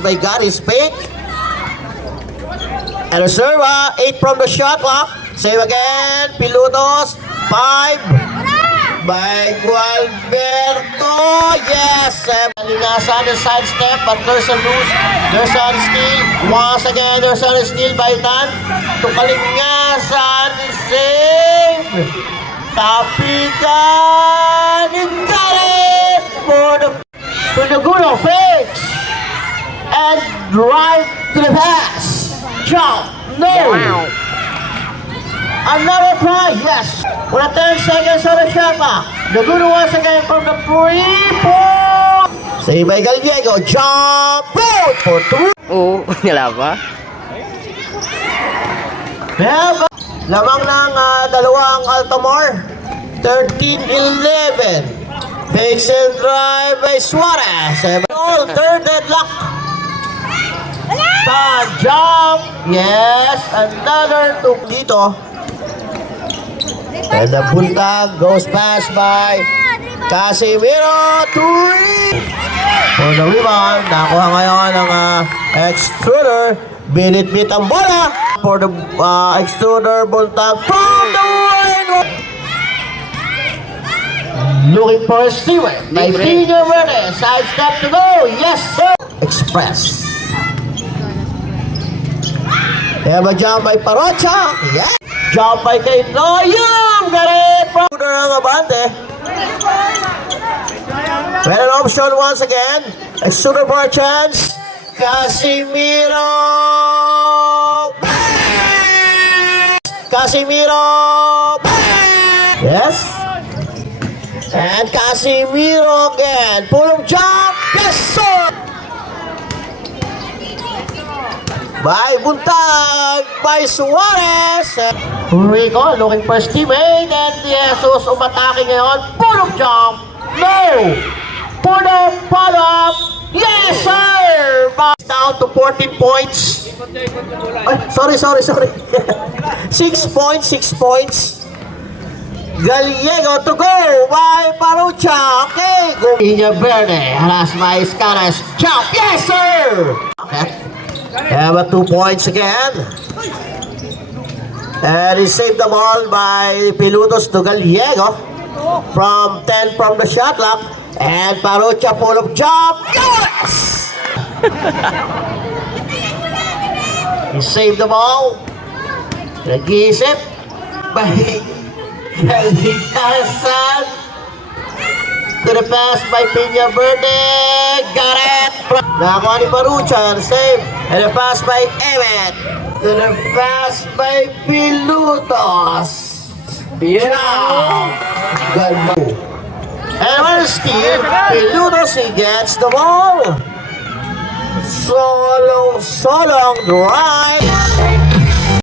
By God is fake. And reserve, 8 from the shot clock. Save again. Pilutos. 5. By Gualberto. Yes. Linasan the side step, but there's a loose. There's a steal. Once again, there's a steal by Tan. To Kalingasan. Save. Tapitan. Got it. For the good of fakes. And right to the pass. Jump. No. Wow. Another try. Yes. With 10 seconds on the shot clock. The good once again from the free-point. Save by Gallego. Jump. Boot for 2. Oo, wala pa. Lamang ng dalawang Altamore. 13-11. Fakes and drive by Suarez. All third deadlock. Jump. Yes. Another 2 dito. And the buntag goes past by Casimiro. 3. For the rebound. Nakuha ngayon ng extruder. Binit-bit ang bola. For the extruder buntag from the win. Looking for a steamer. By Pino Verde. Side step to go. Yes, sir. Express. Have a jump by Parocha. Yes. Jump by kay Noyum. Got it. Shooter ang abante. Well, an option once again. Extruder for a chance. Casimiro. Casimiro. Yes. And Casimiro again. Pull-up jump. Yes, sir. By Buntag. By Suarez. Rico looking for his teammate. And Jesus umatake ngayon. Pull-up jump. No. Pull-up. Pull-up. Yes, sir. Down to 14 points. Ay, sorry. 6 points. Gallego to go by Parucha. Okay. Pino Verde. Haras by Escaras. Jump. Yes, sir. Okay. Have 2 points again. And he saved the ball by Pilutos to Gallego. From 10 from the shot clock. And Parucha full of jump. Yes! He saved the ball. Nag-iisip by Galitasan. To the pass by Pino Verde. Got it. Nakakuha ni Parucha. And save. And the pass by Emmet. To the pass by Pilutos. Yeah. Good move. And when steal, Pilutos, he gets the ball. So long drive.